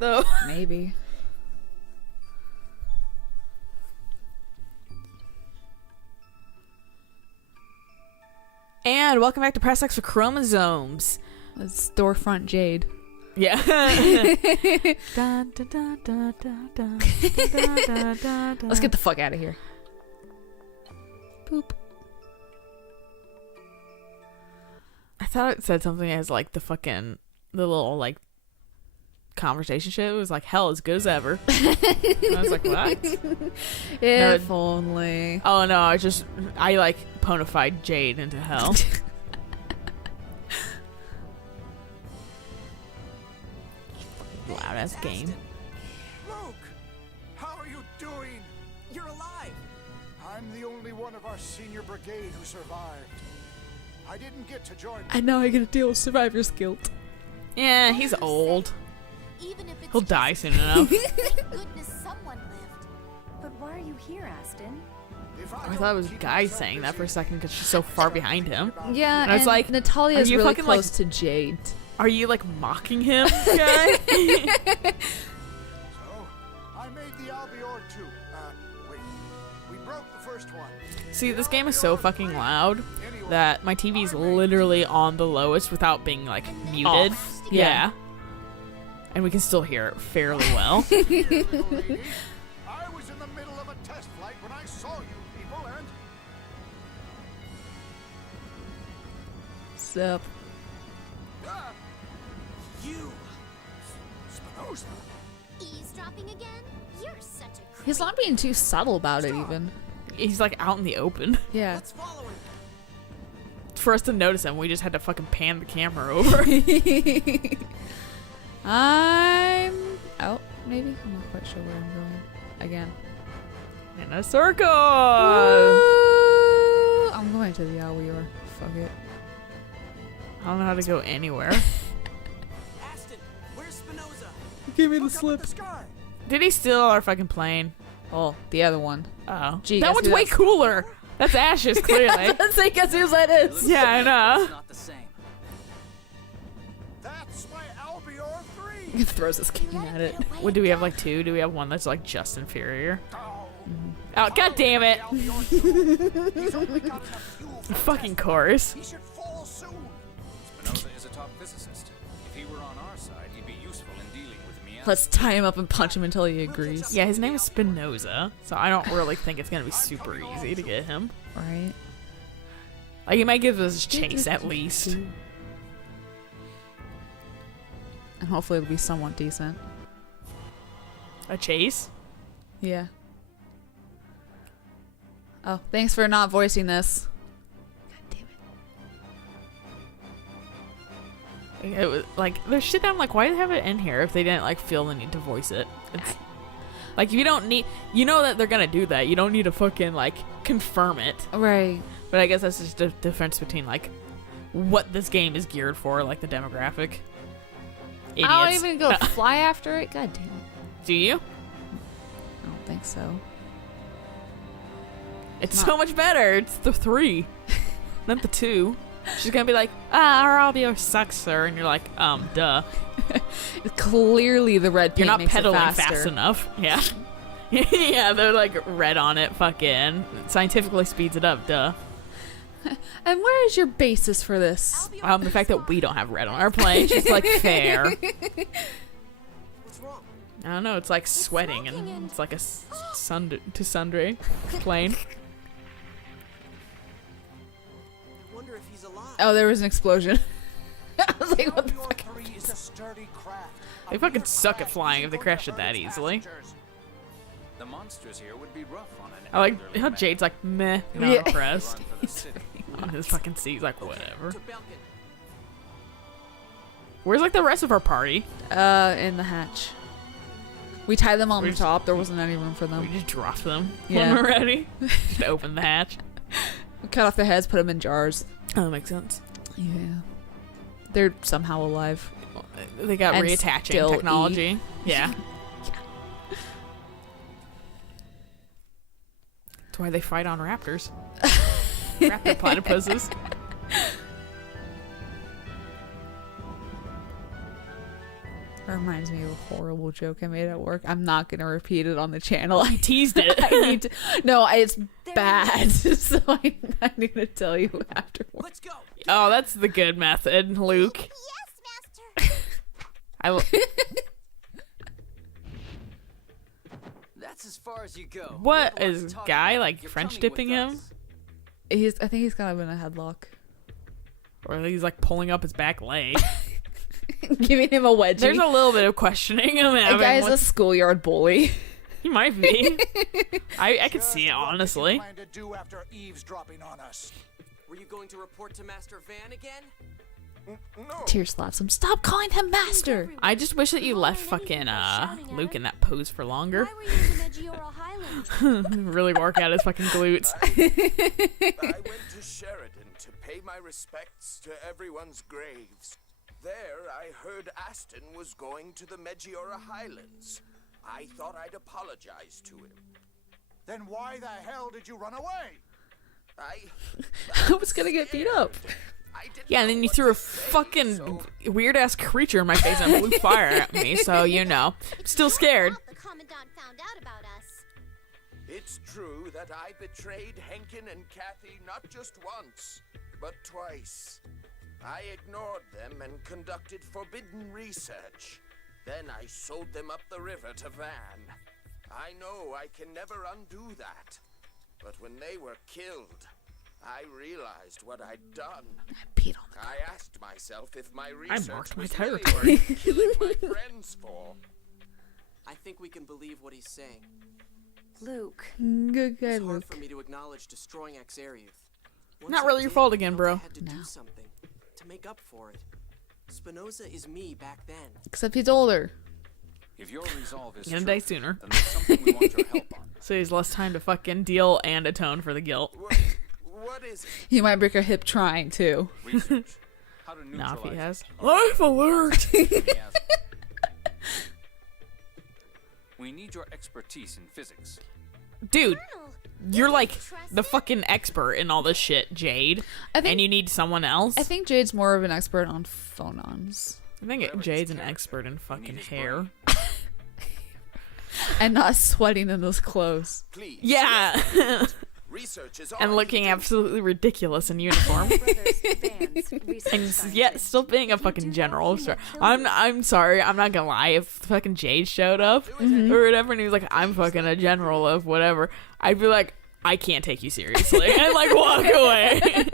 life, though. Maybe. And welcome back to Press X for Chromosomes. It's storefront Jade. Yeah. Let's get the fuck out of here. Boop. I thought it said something as like the little like conversation shit. It was like hell as good as ever. And I was like, what? If only. Oh no, I like ponified Jade into hell. Loud ass game. Luke, how are you doing? You're alive. I'm the only one of our senior brigade who survived. I didn't get to join. I know I gotta deal with survivor's guilt. Yeah, he's old. Even if it's He'll die soon enough. Thank goodness someone lived. But why are you here, Aston? I thought it was Guy saying that for a second because she's so far behind him. Yeah, And I was like, Natalia's are you really fucking, close like- to Jade. Are you like mocking him, Guy? So, I made the Albior too. Wait. We broke the first one. See, this game is so fucking loud that my TV's literally on the lowest without being like muted. Off. Yeah. And we can still hear it fairly well. I was in the middle of a test flight when I saw you people and Sup. you Spinoza. Eavesdropping again? You're such a He's not being too subtle about it, even. He's like out in the open. Yeah. Let's follow him. For us to notice him, we just had to fucking pan the camera over. I'm out, maybe? I'm not quite sure where I'm going. Again. In a circle! Woo! I'm going to the Albior. Fuck it. I don't know how to go anywhere. Aston, where's Spinoza? Give me the Look up slip. at the sky. Did he steal our fucking plane? Oh, the other one. Oh. Gee, that guess one's who way that's- cooler. That's Ash's, clearly. Let's say guess whose that is. Yeah, I know. It's not the same. That's my Albior 3. He throws his cane at it. What do we have, like two? Do we have one that's like just inferior? Oh, Oh, god damn it! Albior 2. He's only got enough fuel for Fucking the chorus. He should fall soon. Spinoza is a top physicist. If he were on our side, he'd be useful in dealing with me. Let's tie him up and punch him until he agrees. Yeah, his name is Spinoza, so I don't really think it's gonna be super easy to get him. Right. Like, he might give us a chase at least. And hopefully it'll be somewhat decent. A chase? Yeah. Oh, thanks for not voicing this. God damn it. It was like there's shit that I'm like, why do they have it in here if they didn't like feel the need to voice it? It's like you don't need, you know that they're gonna do that. You don't need to fucking like confirm it. Right. But I guess that's just the difference between like what this game is geared for, like the demographic. Idiots. I don't even go fly after it. God damn it. Do you? I don't think so. It's not- so much better. It's the 3, not the 2. She's gonna be like, our Albior sucks, sir, and you're like, duh. Clearly the red paint You're not makes pedaling it faster. fast enough. Yeah. Yeah, they're like red on it. Fucking scientifically speeds it up. Duh. And where is your basis for this? The fact that we don't have red on our plane, just like fair. What's wrong? I don't know. It's like sweating, smoking and and- it's like a sundry plane. I wonder if he's alive. Oh, there was an explosion. I was like, what the Albior fuck? 3 is a sturdy craft. They fucking suck at flying if they crash it that easily. The monsters here would be rough on an I like elderly how man. Jade's like, meh, not Yeah. impressed. Run for the city. On his fucking seat, he's like, whatever. To Belkin. Where's like the rest of our party? In the hatch. We tied them on We the just- top. There wasn't any room for We them. just drop them Yeah. when we're ready. Just open the hatch. We cut off their heads, put them in jars. Oh, that makes sense. Yeah. They're somehow alive. They got And reattaching still technology. Yeah. That's why they fight on raptors. Raptor platypuses. reminds me of a horrible joke I made at work. I'm not gonna repeat it on the channel. I Teased it. I need to. No, it's bad. So I need to tell you afterwards. Let's go. Oh, that's the good method, Luke. Yes, Master. I That's as far as you go. what We have a lot is to talk guy about. like You're French coming dipping with him? us. I think he's kind of in a headlock. Or he's like pulling up his back leg. Giving him a wedgie. There's a little bit of questioning him The having. guy's a schoolyard bully. He might be. I could Just see it, what did you honestly. plan to do after eavesdropping on us? Were you going to report to Master Van again? No. Tear slaps him. Stop calling him master. I just wish that you left fucking Luke in that pose for longer. Why were you in the Maggiora Highlands? Really work out his fucking glutes. I went to Sheridan to pay my respects to everyone's graves. There, I heard Aston was going to the Maggiora Highlands. I thought I'd apologize to him. Then why the hell did you run away? I was gonna get beat up. I didn't Yeah, and then know you what threw a to say, fucking so weird ass creature in my face and blew fire at me, so you know. Still scared. The Commandant found out about us. it's true that I betrayed Henkin and Kathy not just once, but twice. I ignored them and conducted forbidden research. Then I sold them up the river to Van. I know I can never undo that. But when they were killed, I realized what I'd done. Beat on the I asked myself if my research marked my was territory. really worth killing my friends for. I think we can believe what he's saying. Luke. good guy, It's hard Luke. for me to acknowledge destroying Exariuth. Once Not I really your did, fault I again, felt bro. I had to do something to make up for it. Spinoza is me back then. Except he's older. If your resolve is Gonna true, die sooner. then there's something we want your help on. So he's less time to fucking deal and atone for the guilt. What is it? He might break a hip trying to. Research. How to Nah, if he neutralize has. it. Life alert! Yes. We need your expertise in physics. Dude, Colonel, you're you like trust the him? fucking expert in all this shit, Jade. I think And you need someone else? I think Jade's more of an expert on phonons I think Whatever Jade's his an character, expert in you fucking need his hair. brain. and not sweating in those clothes. Please. Yeah! Research is all And I looking can do. absolutely ridiculous in uniform. And yet still being a fucking general. So I'm sorry, I'm not gonna lie. If fucking Jade showed up or whatever and he was like, I'm fucking a general of whatever, I'd be like, I can't take you seriously. And like walk away.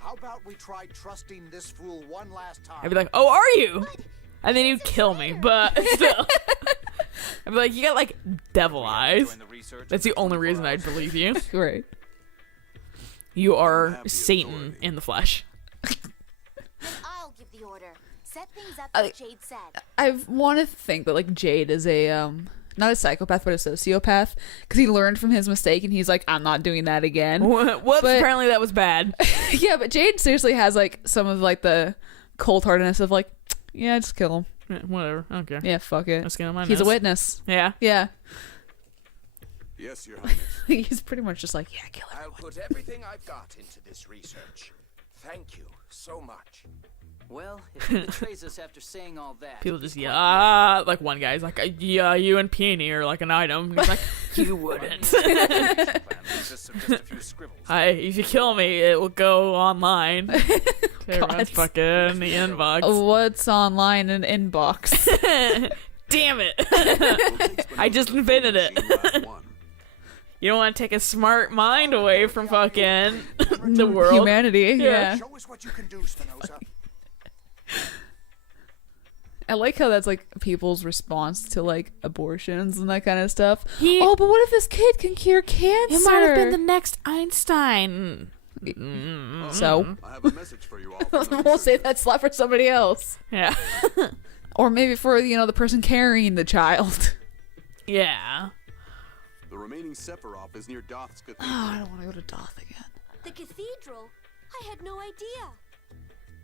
How about we try trusting this fool one last time? I'd be like, oh, are you? And then you'd kill me, but still. I'd be like, you got like devil eyes. Join the research That's the for only 24 reason hours. I'd believe you. Right. You are have the Satan authority. in the flesh. Then I'll give the order. Set things up I- like Jade said. I want to think that like Jade is a not a psychopath but a sociopath because he learned from his mistake and he's like, I'm not doing that again. Whoops, But- apparently that was bad. Yeah, but Jade seriously has like some of like the cold heartedness of like, yeah, just kill him. Yeah, whatever, I don't care. Yeah, fuck it. Let's get on my He's a nose. witness. Yeah. Yeah. Yes, Your Highness. He's pretty much just like, yeah, kill him. I'll put everything I've got into this research. Thank you so much. Well, if he betrays us after saying all that, People just, he's quite yeah. Like one guy's like, yeah, you and Peony are like an item. And he's like, you wouldn't. Plan consists of just a few scribbles. If you kill me, it will go online. Everyone's God. fucking in the inbox. What's online in inbox? Damn it. I just invented it. You don't want to take a smart mind away from fucking the world. Humanity. Yeah. Show us what you can do, Spinoza. I like how that's like people's response to like abortions and that kind of stuff. He- Oh, but what if this kid can cure cancer? It might have been the next Einstein. So I have a message for you all. we'll say that slap for somebody else, Yeah. or maybe for the person carrying the child. Yeah. The remaining Sephiroth is near Doth's Oh, Cathedral. I don't want to go to Doth again. The cathedral? I had no idea.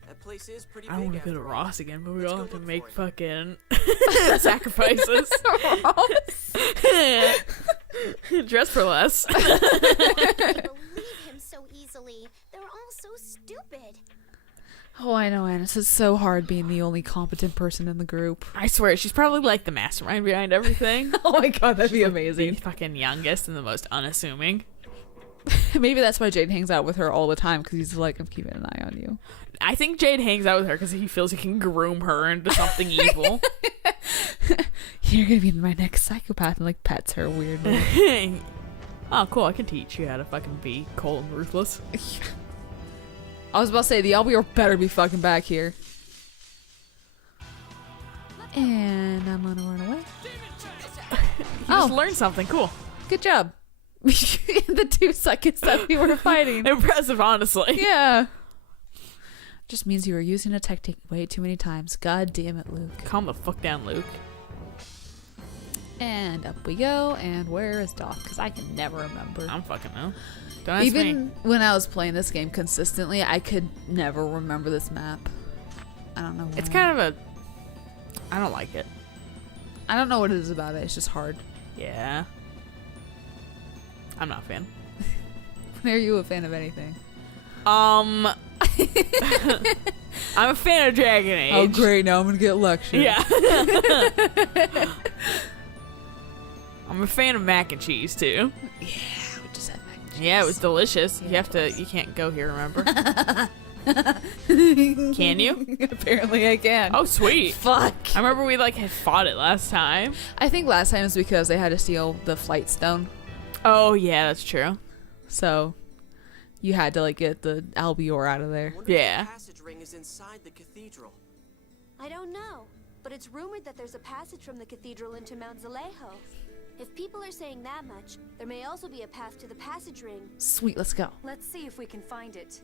That place is pretty I big. want to go to after all. Ross again, but we Let's all go have to look make for it. fucking sacrifices. Dress for less. I can't believe him so easily. They're all so stupid. Oh, I know, Anna. It's so hard being the only competent person in the group. I swear, she's probably like the mastermind behind everything. Oh my god, that'd be The amazing. fucking youngest and the most unassuming. Maybe that's why Jade hangs out with her all the time, because he's like, I'm keeping an eye on you. I think Jade hangs out with her because he feels he can groom her into something evil. You're gonna be my next psychopath, and like pets her weirdly. Oh, cool. I can teach you how to fucking be cold and ruthless. I was about to say, the Albior better be fucking back here. And I'm gonna run away. You just learned something cool. Good job. In the 2 seconds that we were fighting. Impressive, honestly. Yeah. Just means you were using a tactic way too many times. God damn it, Luke. Calm the fuck down, Luke. And up we go. And where is Doc? Because I can never remember. I'm fucking know. Don't ask Even me. when I was playing this game consistently, I could never remember this map. I don't know why. It's kind of a... I don't like it. I don't know what it is about it. It's just hard. Yeah. I'm not a fan. Are you a fan of anything? I'm a fan of Dragon Age. Oh, great. Now I'm going to get lectured. Yeah. I'm a fan of mac and cheese, too. Yeah, we just had mac and cheese. Yeah, it was delicious. Yeah, You can't go here, remember? Can you? Apparently I can. Oh, sweet. Fuck. I remember we like had fought it last time. I think last time was because they had to steal the flight stone. Oh, yeah, that's true. So you had to like get the Albior out of there. Wonder if Yeah. the passage ring is inside the cathedral. I don't know, but it's rumored that there's a passage from the cathedral into Mount Zalejo. If people are saying that much, there may also be a path to the passage ring. Sweet, let's go. Let's see if we can find it.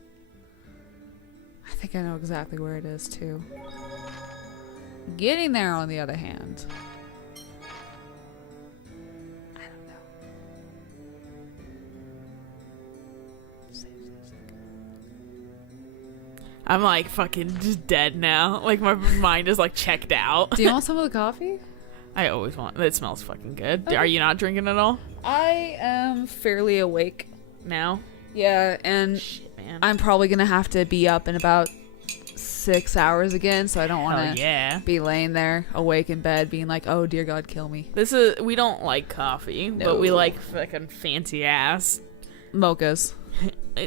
I think I know exactly where it is too. Getting there, on the other hand. I don't know. I'm like fucking just dead now. Like my mind is like checked out. Do you want some of the coffee? I always want. It smells fucking good. Okay. Are you not drinking at all I am fairly awake. now? Yeah, and Shit, man. I'm probably gonna have to be up in about 6 hours again, so I don't Hell want to yeah. be laying there awake in bed being like, oh dear God, kill me. We don't like coffee, but we No. like fucking fancy ass, Mochas.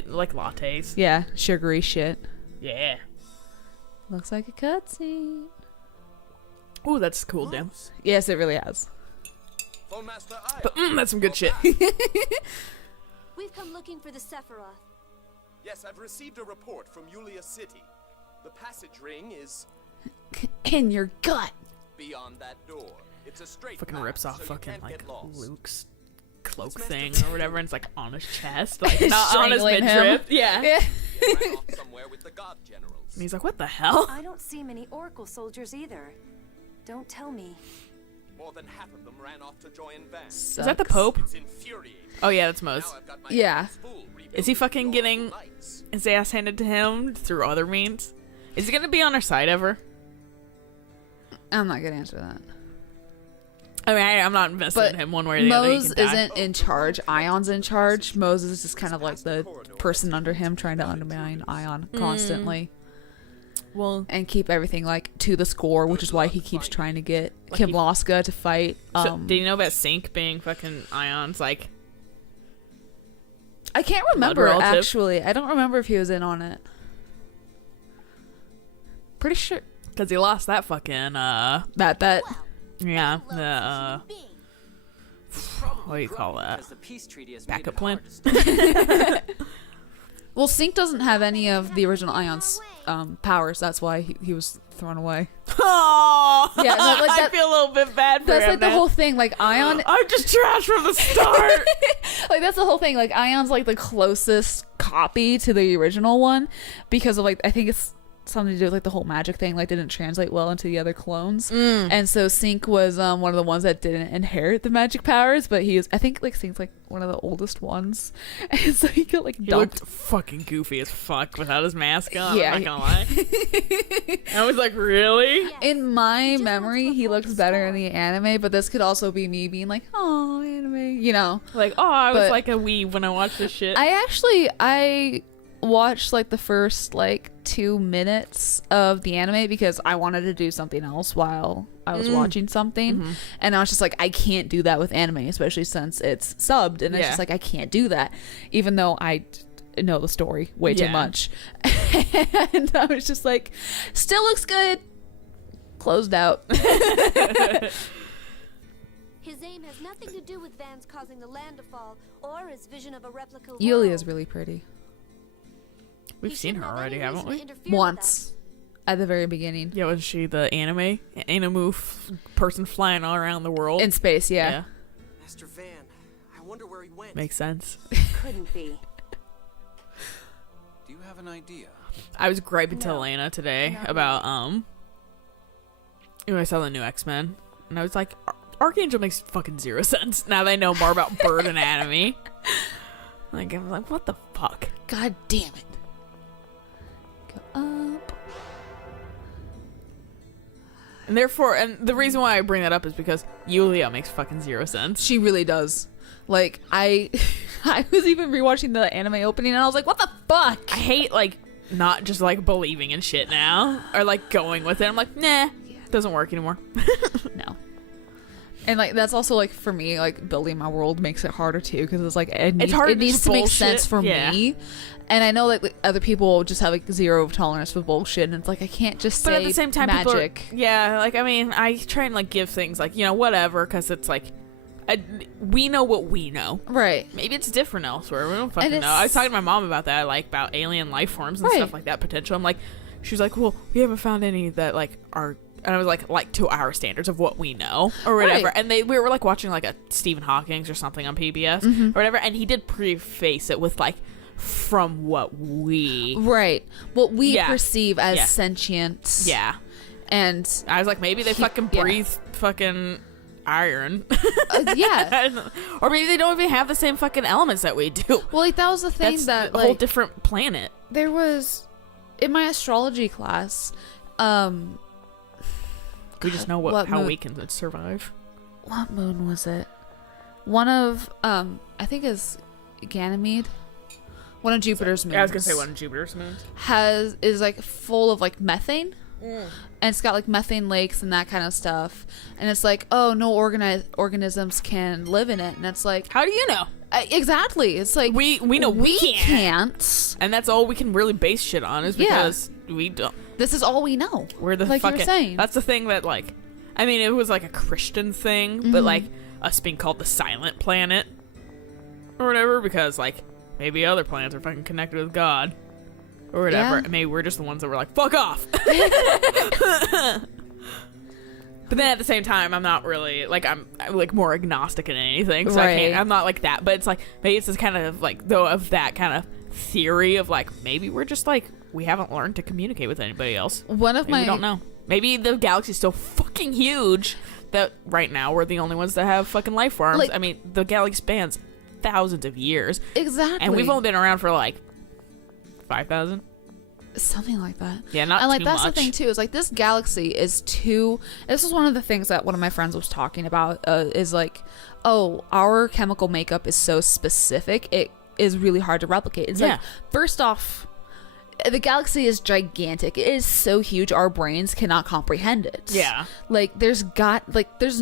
like lattes. Yeah, sugary shit. Yeah. Looks like a cutscene. Oh, that's cool, damn. Yes, it really has. Full Master Aya. But that's some good shit. We've come looking for the Sephiroth. Yes, I've received a report from Yulia City. The passage ring is In your gut. beyond that door. It's a straight Fucking path, rips off so you fucking can't like get lost. Luke's cloak It's Master thing Chief. or whatever, and it's like on his chest, like not on his Strangling him. midriff. Yeah. Yeah. He ran off somewhere with the god generals. And he's like, what the hell? I don't see many Oracle soldiers either. Don't tell me. More than half of them ran off to join Van. Is that the Pope? It's infuriating. Oh yeah, that's Mose. Now I've got my Yeah. hands full Is he fucking rebuilding getting the lights. his ass handed to him through other means? Is he gonna be on our side ever? I'm not gonna answer that. I mean, I'm not invested But in him one way or the other. He Mose can die. isn't in charge. Ion's in charge. Mose is just kind of like the person under him trying to undermine Ion constantly Well, and keep everything like to the score, which is why he keeps trying to get Like he- Kimlasca to fight. so, did you know about Sync being fucking Ion's like? I can't remember relative? actually. I don't remember if he was in on it. Pretty sure Because he lost that fucking that yeah, the Being. what do you call that? Because the peace treaty has Backup made plan? it hard to stop. Well, Sync doesn't have any of the original Ion's powers. That's why he was thrown away. Oh, Yeah, no, like I that- feel a little bit bad for That's him like the now. whole thing. Like Ion, I'm just trash from the start. like that's the whole thing. Like Ion's like the closest copy to the original one because of like I think it's something to do with like the whole magic thing. Like didn't translate well into the other clones, and so Sync was one of the ones that didn't inherit the magic powers. But he was I think like Sync's like one of the oldest ones, and so he got like He dumped. looked fucking goofy as fuck without his mask on. Yeah, I'm not gonna lie. I was like, really? In my memory, he looks better in the anime, but this could also be me being like, "Oh, anime," you know. Like, oh, I was But- like a weeb when I watched this shit. I watched like the first like 2 minutes of the anime because I wanted to do something else while I was watching something. And I was just like, I can't do that with anime, especially since it's subbed. And it's just like, I can't do that, even though I know the story way too much. And I was just like, still looks good. Closed out. His aim has nothing to do with Vans causing the land to fall or his vision of a replica Yulia's really pretty. We've seen her already, haven't we? Once. At the very beginning. Yeah, was she the animu person flying all around the world? In space, yeah. Master Van, I wonder where he went. Makes sense. Couldn't be. Do you have an idea? I was griping to Alayna today about, when I saw the new X-Men, and I was like, Archangel makes fucking zero sense now that I know more about bird anatomy. Like, I'm like, what the fuck? God damn it. Go up. And therefore, and the reason why I bring that up is because Yulia makes fucking zero sense. She really does. Like, I was even rewatching the anime opening and I was like, what the fuck? I hate, like, not just, like, believing in shit now. Or, like, going with it. I'm like, nah, doesn't work anymore. No. And, like, that's also, like, for me, like, building my world makes it harder, too. Because it's, like, it needs to make sense for me. And I know, like, other people just have, like, zero tolerance for bullshit. And it's, like, I can't just say but at the same time, magic. Like, I mean, I try and, like, give things, like, you know, whatever. Because it's, like, we know what we know. Right. Maybe it's different elsewhere. We don't fucking know. I was talking to my mom about that, like, about alien life forms and stuff like that, potential. I'm like, she was like, well, we haven't found any that, like, are... And I was like to our standards of what we know or whatever. Right. And we were like watching like a Stephen Hawking's or something on PBS or whatever. And he did preface it with like, from what we what we perceive as sentient. Yeah. And I was like, maybe they fucking breathe fucking iron. Or maybe they don't even have the same fucking elements that we do. Well, like that was the thing. That's that a whole different planet. There was in my astrology class, we just know how we can survive. What moon was it? One of, I think is Ganymede. One of Jupiter's moons. I was gonna say one of Jupiter's moons. Is like full of like methane. And it's got like methane lakes and that kind of stuff. And it's like, oh, no organisms can live in it. And it's like, how do you know? Exactly. It's like we know we can't. And that's all we can really base shit on is because we don't. This is all we know. We're the like fucking. You were saying. That's the thing that like, I mean, it was like a Christian thing, but like us being called the silent planet or whatever, because like maybe other planets are fucking connected with God or whatever. And maybe we're just the ones that were like, fuck off. But then at the same time, I'm not really like I'm like more agnostic in anything, so I'm not like that. But it's like maybe it's this kind of like though of that kind of theory of like maybe we're just like we haven't learned to communicate with anybody else. We don't know. Maybe the galaxy's so fucking huge that right now we're the only ones that have fucking life forms. Like, I mean, the galaxy spans thousands of years. Exactly. And we've only been around for like 5,000. Something like that. Yeah, not and like too that's much. The thing too is like this galaxy is too. This is one of the things that one of my friends was talking about. Is like, oh, our chemical makeup is so specific. It is really hard to replicate. It's like first off, the galaxy is gigantic. It is so huge our brains cannot comprehend it. Yeah. Like there's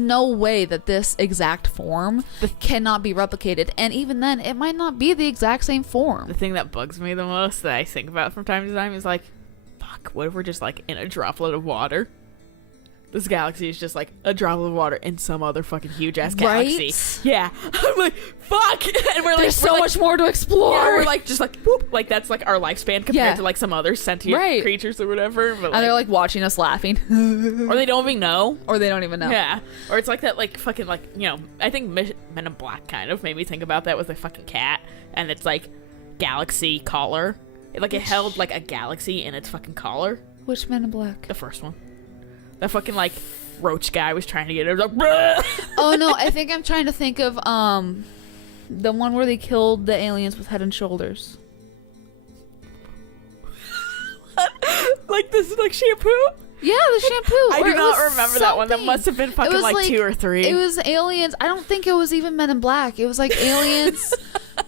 no way that this exact form cannot be replicated. And even then it might not be the exact same form. The thing that bugs me the most that I think about from time to time is like, fuck, what if we're just like in a droplet of water? This galaxy is just like a droplet of water in some other fucking huge ass galaxy. Right? Yeah. I'm like, fuck. And we're like, there's so much more to explore. Yeah, we're like, just like, whoop. Like, that's like our lifespan compared to like some other sentient creatures or whatever. But, like, and they're like watching us laughing. Or they don't even know. Yeah. Or it's like that, like, fucking, like, you know, I think Men in Black kind of made me think about that with a fucking cat. And it's like galaxy collar. It held like a galaxy in its fucking collar. Which Men in Black? The first one. That fucking, like, roach guy was trying to get it. It was like, oh, no. I think I'm trying to think of, the one where they killed the aliens with Head and Shoulders. Like, this is like shampoo? Yeah, the shampoo. I do not remember that one. That must have been fucking, like 2 or 3. It was aliens. I don't think it was even Men in Black. It was, like, aliens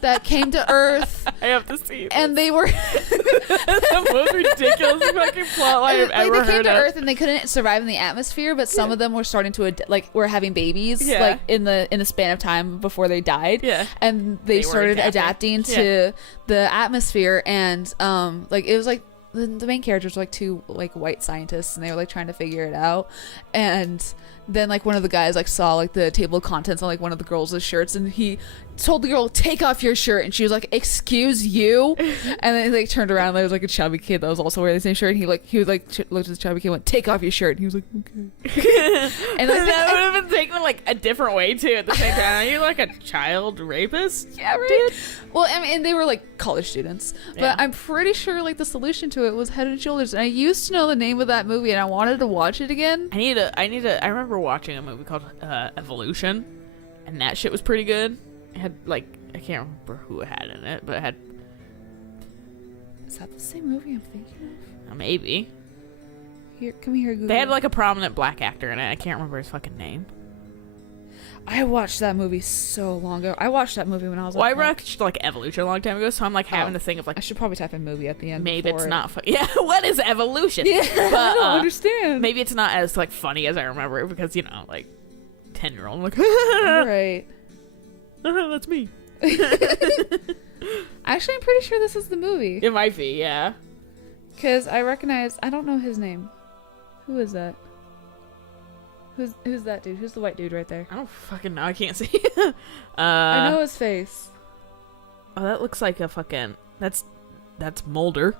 that came to Earth. I have to see it. And they were the most ridiculous fucking plotline I've ever heard They came to of. Earth and they couldn't survive in the atmosphere, but some of them were starting to were having babies like in the span of time before they died. Yeah. And they started adapting to the atmosphere, and it was like the main characters were like two like white scientists, and they were like trying to figure it out. And then like one of the guys like saw like the table of contents on like one of the girls' shirts, and he told the girl, take off your shirt, and she was like, excuse you. And then they turned around and there was like a chubby kid that was also wearing the same shirt, and he looked at the chubby kid and went, take off your shirt, and he was like, okay. And that would have been taken like a different way too at the same time. Are you like a child rapist? Yeah, right. Dude? Well, I mean, they were like college students, but I'm pretty sure like the solution to it was Head and Shoulders, and I used to know the name of that movie, and I wanted to watch it again. I remember watching a movie called Evolution, and that shit was pretty good. It had like, I can't remember who it had in it, but it had. Is that the same movie I'm thinking of? Maybe. Here, come here, Google. They had like a prominent black actor in it. I can't remember his fucking name. I watched that movie so long ago. I watched that movie when I was. Well, I watched like Evolution a long time ago, so I'm like having to think of like. I should probably type in movie at the end. Maybe it's not. Yeah, what is Evolution? Yeah, but, I don't understand. Maybe it's not as like funny as I remember it, because like 10-year-old. I'm like, right. That's me. Actually, I'm pretty sure this is the movie. It might be, yeah. Because I don't know his name. Who is that? Who's that dude? Who's the white dude right there? I don't fucking know. I can't see. I know his face. Oh, that looks like a fucking. That's Mulder.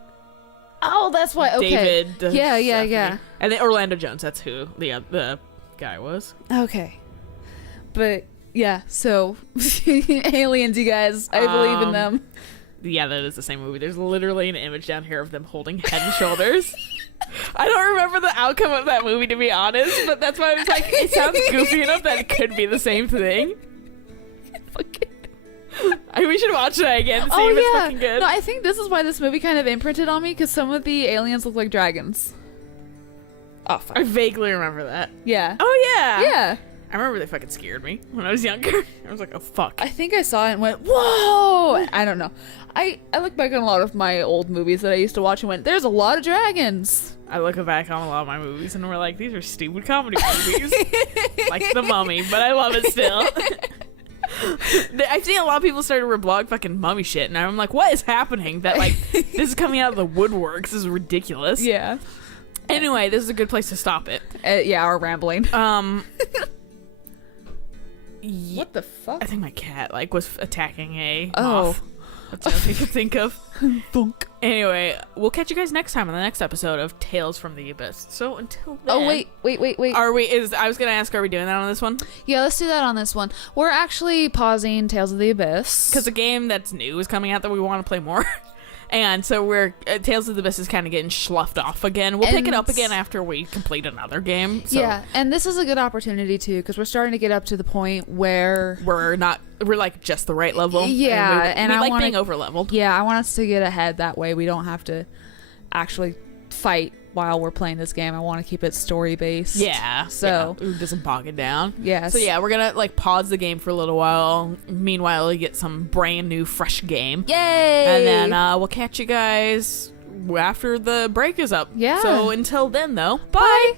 Oh, that's why. Okay. David. Yeah. And then Orlando Jones. That's who the guy was. Okay. But yeah, so aliens, you guys. I believe in them. Yeah, that is the same movie. There's literally an image down here of them holding Head and Shoulders. I don't remember the outcome of that movie, to be honest, but that's why I was like, it sounds goofy enough that it could be the same thing. We should watch that again and see if it's fucking good. No, I think this is why this movie kind of imprinted on me, because some of the aliens look like dragons. Oh, fuck. I vaguely remember that. Yeah. Oh, yeah. Yeah. I remember they fucking scared me when I was younger. I was like, oh, fuck. I think I saw it and went, whoa! I don't know. I look back on a lot of my old movies that I used to watch and went, there's a lot of dragons. I look back on a lot of my movies and we're like, these are stupid comedy movies. Like The Mummy, but I love it still. I've seen a lot of people started to reblog fucking mummy shit, and I'm like, what is happening? That, like, this is coming out of the woodworks. This is ridiculous. Yeah. Anyway, this is a good place to stop it. Yeah, our rambling. What the fuck? I think my cat was attacking a moth. That's what I could think of. Thunk. Anyway, we'll catch you guys next time on the next episode of Tales from the Abyss. So until then, oh wait. Are we? I was gonna ask, are we doing that on this one? Yeah, let's do that on this one. We're actually pausing Tales of the Abyss because a game that's new is coming out that we want to play more. And so we're Tales of the Abyss is kind of getting sloughed off again. We'll pick it up again after we complete another game. So. Yeah, and this is a good opportunity too, because we're starting to get up to the point where we're like just the right level. Yeah, and I like being over leveled. Yeah, I want us to get ahead. That way we don't have to actually fight while we're playing this game. I want to keep it story based. Yeah, so it doesn't bog it down. Yeah. So yeah, we're gonna pause the game for a little while. Meanwhile, we get some brand new, fresh game. Yay! And then we'll catch you guys after the break is up. Yeah. So until then, though, bye.